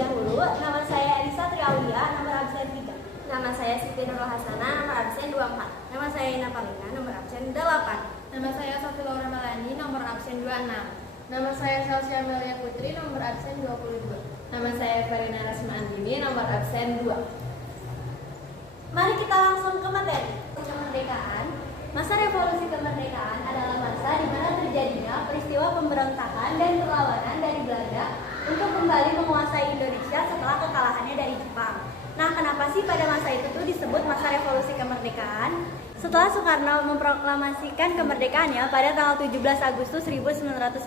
dahulu, nama saya Elisa Triaulia, nomor absen 3. Nama saya Siti Nurul Hasanah, nomor absen 24. Nama saya Ina Palina, nomor absen 8. Nama saya Safi Laura Melani, nomor absen 26. Nama saya Salsia Amelia Putri, nomor absen 22. Nama saya Farina Rasma Andini, nomor absen 2. Mari kita langsung ke materi. Kemerdekaan. Masa revolusi kemerdekaan adalah masa di mana terjadinya peristiwa pemberontakan dan perlawanan dari Belanda untuk kembali menguasai Indonesia setelah kekalahannya dari Jepang. Nah, kenapa sih pada masa itu tuh disebut masa revolusi kemerdekaan? Setelah Soekarno memproklamasikan kemerdekaannya pada tanggal 17 Agustus 1945,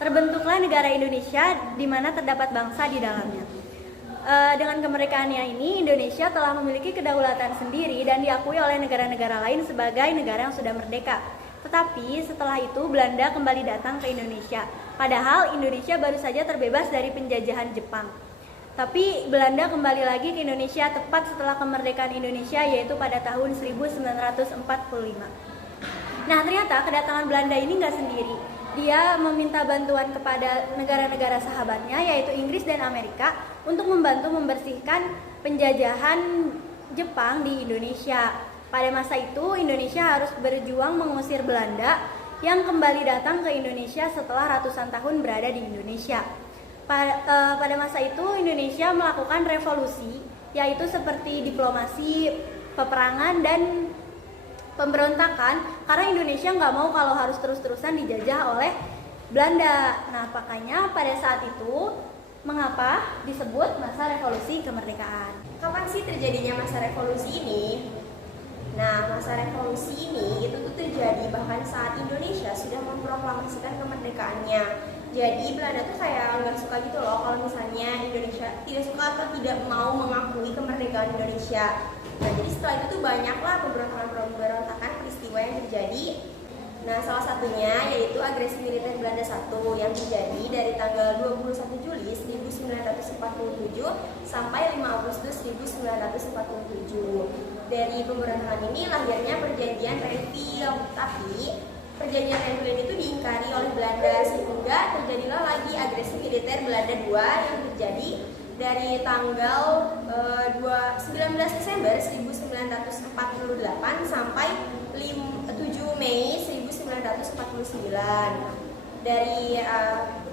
terbentuklah negara Indonesia di mana terdapat bangsa di dalamnya. Dengan kemerdekaannya ini, Indonesia telah memiliki kedaulatan sendiri dan diakui oleh negara-negara lain sebagai negara yang sudah merdeka. Tetapi setelah itu Belanda kembali datang ke Indonesia. Padahal Indonesia baru saja terbebas dari penjajahan Jepang. Tapi Belanda kembali lagi ke Indonesia tepat setelah kemerdekaan Indonesia, yaitu pada tahun 1945. Nah, ternyata kedatangan Belanda ini nggak sendiri. Dia meminta bantuan kepada negara-negara sahabatnya, yaitu Inggris dan Amerika, untuk membantu membersihkan penjajahan Jepang di Indonesia. Pada masa itu, Indonesia harus berjuang mengusir Belanda yang kembali datang ke Indonesia setelah ratusan tahun berada di Indonesia. Pada masa itu, Indonesia melakukan revolusi, yaitu seperti diplomasi, peperangan, dan pemberontakan, karena Indonesia nggak mau kalau harus terus-terusan dijajah oleh Belanda. Nah, makanya pada saat itu, mengapa disebut masa revolusi kemerdekaan? Kapan sih terjadinya masa revolusi ini? Nah, masa revolusi ini itu tuh terjadi bahkan saat Indonesia sudah memproklamasikan kemerdekaannya. Jadi Belanda tuh kayak nggak suka gitu loh kalau misalnya Indonesia tidak suka atau tidak mau mengakui kemerdekaan Indonesia. Nah, jadi setelah itu tuh banyaklah pemberontakan peristiwa yang terjadi. Nah, salah satunya yaitu agresi militer Belanda I yang terjadi dari tanggal 21 Juli 1947 sampai 5 Agustus 1947. Dari pemberontakan ini lahirnya perjanjian Renville. Tapi perjanjian Renville itu diingkari oleh Belanda sehingga terjadilah lagi agresi militer Belanda II yang terjadi dari tanggal 19 Desember 1948 sampai 7 Mei 1949. Dari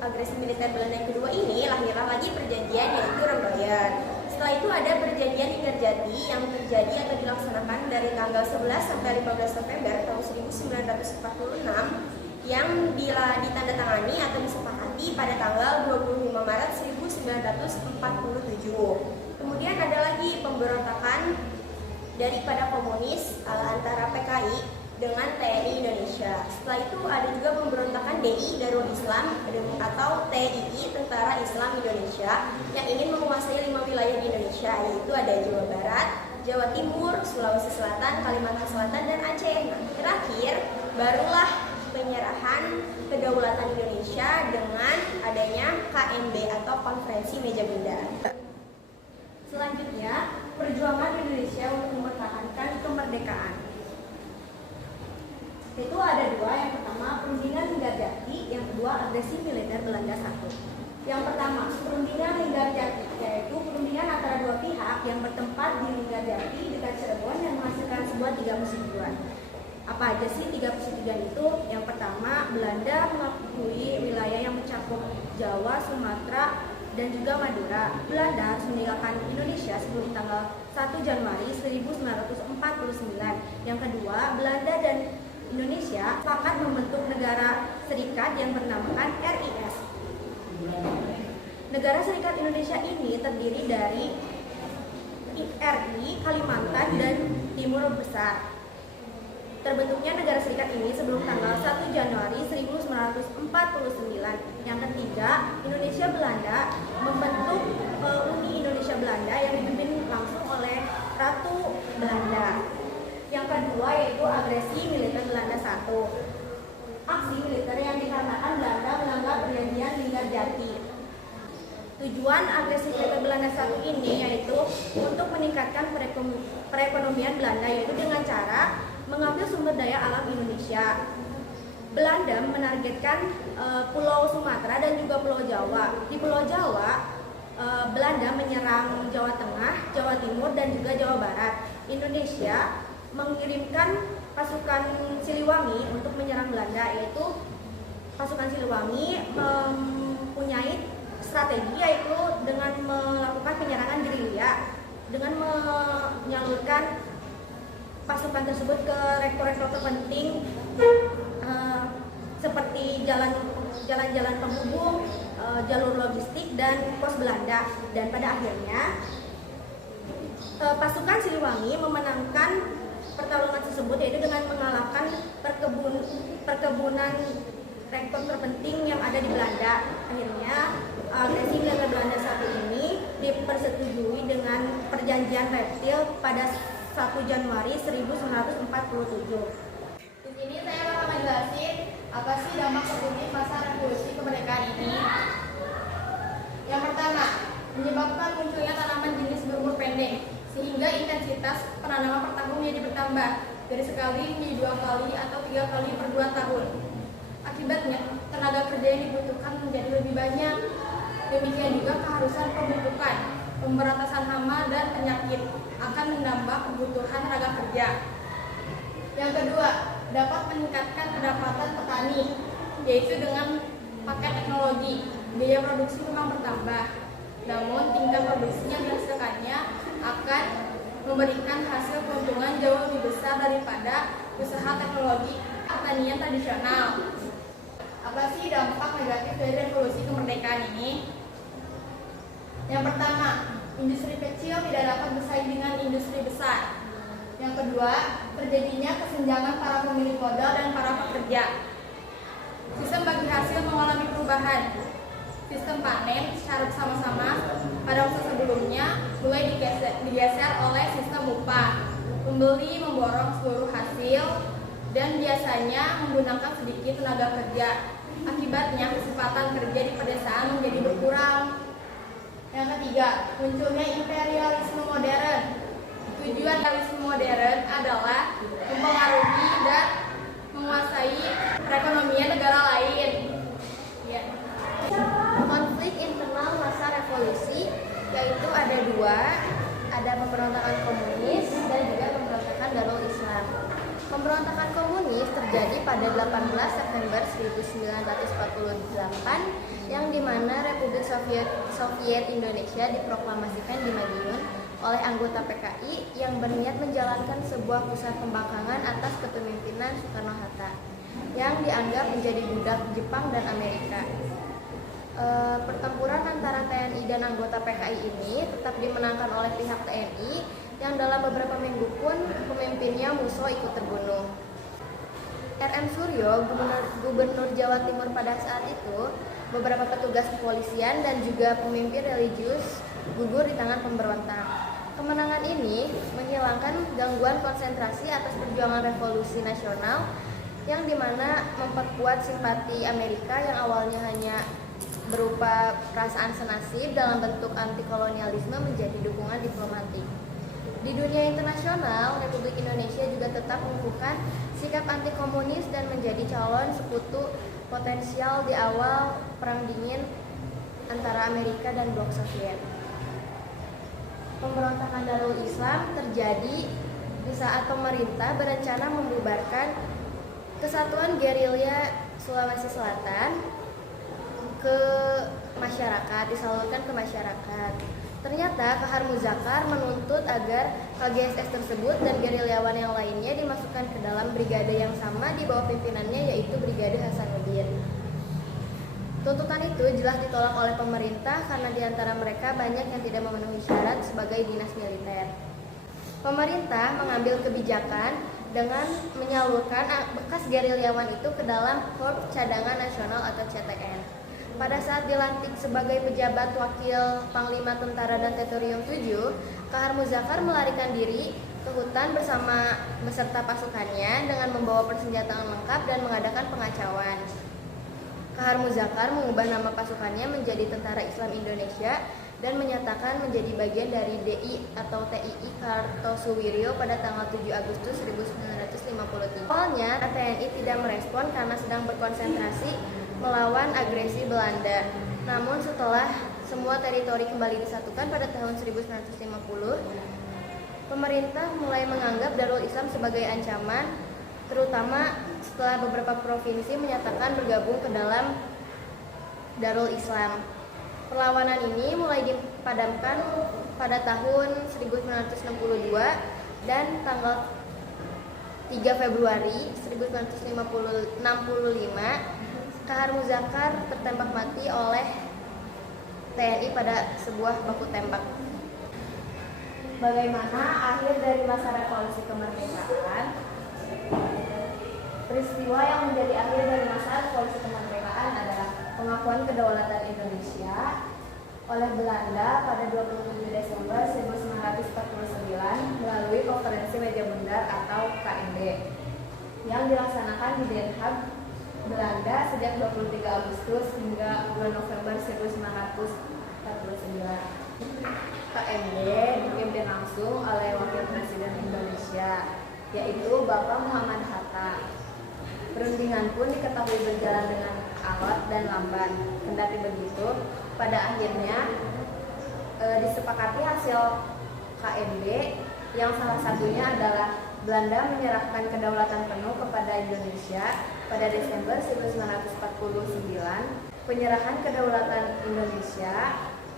agresi militer Belanda yang kedua ini lahirlah lagi perjanjian yaitu Rembrandt. Setelah itu ada perjanjian Linggarjati yang terjadi atau dilaksanakan dari tanggal 11 sampai 15 November tahun 1946 yang ditandatangani atau disepakati pada tanggal 25 Maret 1947. Kemudian ada lagi pemberontakan daripada komunis antara PKI dengan TNI Indonesia. Setelah itu ada juga pemberontakan DI Darul Islam atau TII Tentara Islam Indonesia yang ingin menguasai 5 wilayah di Indonesia, yaitu ada Jawa Barat, Jawa Timur, Sulawesi Selatan, Kalimantan Selatan, dan Aceh. Nah, terakhir barulah penyerahan kedaulatan Indonesia dengan adanya KMB atau Konferensi Meja Benda. Selanjutnya, perjuangan Indonesia untuk mempertahankan kemerdekaan. Itu ada dua, yang pertama perundingan Linggarjati, yang kedua agresi militer Belanda I. Yang pertama, perundingan Linggarjati, yaitu perundingan antara dua pihak yang bertempat di Linggarjati dekat Cirebon yang menghasilkan sebuah 3 persetujuan. Apa aja sih 3 persetujuan itu? Yang pertama, Belanda mengakui wilayah yang mencakup Jawa, Sumatera, dan juga Madura. Belanda harus meninggalkan Indonesia sebelum tanggal 1 Januari 1949. Yang kedua, Belanda dan Indonesia sepakat membentuk negara serikat yang bernamakan RIS. Negara Serikat Indonesia ini terdiri dari RI, Kalimantan, dan Timur Besar. Terbentuknya negara serikat ini sebelum tanggal 1 Januari 1949. Yang ketiga, Indonesia Belanda membentuk Uni Indonesia Belanda yang dipimpin langsung oleh Ratu Belanda. Yang kedua yaitu agresi militer Belanda I. Aksi militer yang dikarenakan Belanda melanggar perjanjian Linggarjati. Tujuan agresi militer Belanda I ini yaitu untuk meningkatkan perekonomian Belanda, yaitu dengan cara mengambil sumber daya alam Indonesia. Belanda menargetkan Pulau Sumatera dan juga Pulau Jawa. Di Pulau Jawa Belanda menyerang Jawa Tengah, Jawa Timur, dan juga Jawa Barat. Indonesia mengirimkan pasukan Siliwangi untuk menyerang Belanda, yaitu pasukan Siliwangi mempunyai strategi yaitu dengan melakukan penyerangan gerilya dengan menyalurkan pasukan tersebut ke rektor-rektor terpenting seperti jalan-jalan penghubung, jalur logistik, dan pos Belanda. Dan pada akhirnya pasukan Siliwangi memenangkan pertarungan tersebut, yaitu dengan mengalahkan perkebunan rektor terpenting yang ada di Belanda. Akhirnya agresi militer Belanda satu ini dipersetujui dengan perjanjian Reptil pada 1 Januari 1947. Di sini saya bakal menjelasin apa sih dampak positif masa revolusi kemerdekaan ini. Yang pertama, menyebabkan munculnya tanaman jenis berumur pendek, sehingga intensitas penanaman per tahun menjadi bertambah dari sekali menjadi 2 kali atau 3 kali per 2 tahun. Akibatnya, tenaga kerja yang dibutuhkan menjadi lebih banyak. Demikian juga keharusan pemupukan, pemberantasan hama dan penyakit akan menambah kebutuhan tenaga kerja. Yang kedua, dapat meningkatkan pendapatan petani, yaitu dengan pakai teknologi. Biaya produksi memang bertambah, namun tingkat produksi yang dihasilkannya akan memberikan hasil keuntungan jauh lebih besar daripada usaha teknologi pertanian tradisional. Apa sih dampak negatif dari revolusi kemerdekaan ini? Yang pertama, industri kecil tidak dapat bersaing dengan industri besar. Yang kedua, terjadinya kesenjangan para pemilik modal dan para pekerja. Sistem bagi hasil mengalami perubahan. Sistem panen secara bersama-sama pada waktu sebelumnya mulai digeser oleh sistem upah. Pembeli memborong seluruh hasil dan biasanya menggunakan sedikit tenaga kerja. Akibatnya kesempatan kerja di pedesaan menjadi berkurang. Yang ketiga, munculnya imperialisme modern. Tujuan imperialisme modern adalah mempengaruhi dan menguasai perekonomian negara lain. Ya. Konflik internal masa revolusi yaitu ada dua, ada pemberontakan komunis dan juga pemberontakan Darul Islam. Pemberontakan komunis terjadi pada 18 September 1948 yang dimana Republik Soviet Indonesia diproklamasikan di Madiun oleh anggota PKI yang berniat menjalankan sebuah pusat pembangkangan atas kepemimpinan Soekarno-Hatta yang dianggap menjadi budak Jepang dan Amerika. Pertempuran antara TNI dan anggota PKI ini tetap dimenangkan oleh pihak TNI yang dalam beberapa minggu pun pemimpinnya Musso ikut terbunuh. RM Suryo, gubernur Jawa Timur pada saat itu, beberapa petugas kepolisian dan juga pemimpin religius gugur di tangan pemberontak. Kemenangan ini menghilangkan gangguan konsentrasi atas perjuangan revolusi nasional yang dimana memperkuat simpati Amerika yang awalnya hanya berupa perasaan senasib dalam bentuk anti-kolonialisme menjadi dukungan diplomatik. Di dunia internasional, Republik Indonesia juga tetap menunjukkan sikap anti-komunis dan menjadi calon sekutu potensial di awal Perang Dingin antara Amerika dan Blok Soviet. Pemberontakan Darul Islam terjadi di saat pemerintah berencana membubarkan Kesatuan Gerilya Sulawesi Selatan ke masyarakat, disalurkan ke masyarakat. Ternyata Kahar Muzakar menuntut agar KGSS tersebut dan gerilyawan yang lainnya dimasukkan ke dalam brigade yang sama di bawah pimpinannya, yaitu Brigade Hasanuddin. Tuntutan itu jelas ditolak oleh pemerintah karena di antara mereka banyak yang tidak memenuhi syarat sebagai dinas militer. Pemerintah mengambil kebijakan dengan menyalurkan bekas gerilyawan itu ke dalam Korps Cadangan Nasional atau CTN. Pada saat dilantik sebagai pejabat wakil Panglima Tentara dan Teritorium 7, Kahar Muzakar melarikan diri ke hutan beserta pasukannya dengan membawa persenjataan lengkap dan mengadakan pengacauan. Kahar Muzakar mengubah nama pasukannya menjadi Tentara Islam Indonesia dan menyatakan menjadi bagian dari DI atau TII Kartosuwiryo pada tanggal 7 Agustus 1953. Awalnya TNI tidak merespon karena sedang berkonsentrasi melawan agresi Belanda. Namun setelah semua teritori kembali disatukan pada tahun 1950, pemerintah mulai menganggap Darul Islam sebagai ancaman, terutama setelah beberapa provinsi menyatakan bergabung ke dalam Darul Islam. Perlawanan ini mulai dipadamkan pada tahun 1962 dan tanggal 3 Februari 1965 Kahar Muzakar tertembak mati oleh TNI pada sebuah baku tembak. Bagaimana akhir dari masa revolusi kemerdekaan? Peristiwa yang menjadi akhir dari masa revolusi kemerdekaan adalah pengakuan kedaulatan Indonesia oleh Belanda pada 27 Desember 1949 melalui Konferensi Meja Bundar atau KMB yang dilaksanakan di Den Haag, Belanda sejak 23 Agustus hingga bulan November 1949. KMB dipimpin langsung oleh Wakil Presiden Indonesia, yaitu Bapak Muhammad Hatta. Perundingan pun diketahui berjalan dengan alot dan lamban. Kendati begitu, pada akhirnya disepakati hasil KMB yang salah satunya adalah Belanda menyerahkan kedaulatan penuh kepada Indonesia pada Desember 1949. Penyerahan kedaulatan Indonesia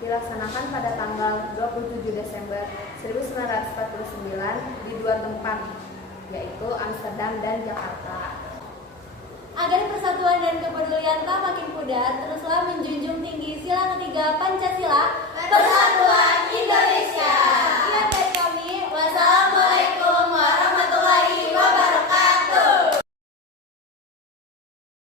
dilaksanakan pada tanggal 27 Desember 1949 di dua tempat, yaitu Amsterdam dan Jakarta. Agar persatuan dan kepedulian tak makin pudar, teruslah menjunjung tinggi sila ketiga Pancasila, persatuan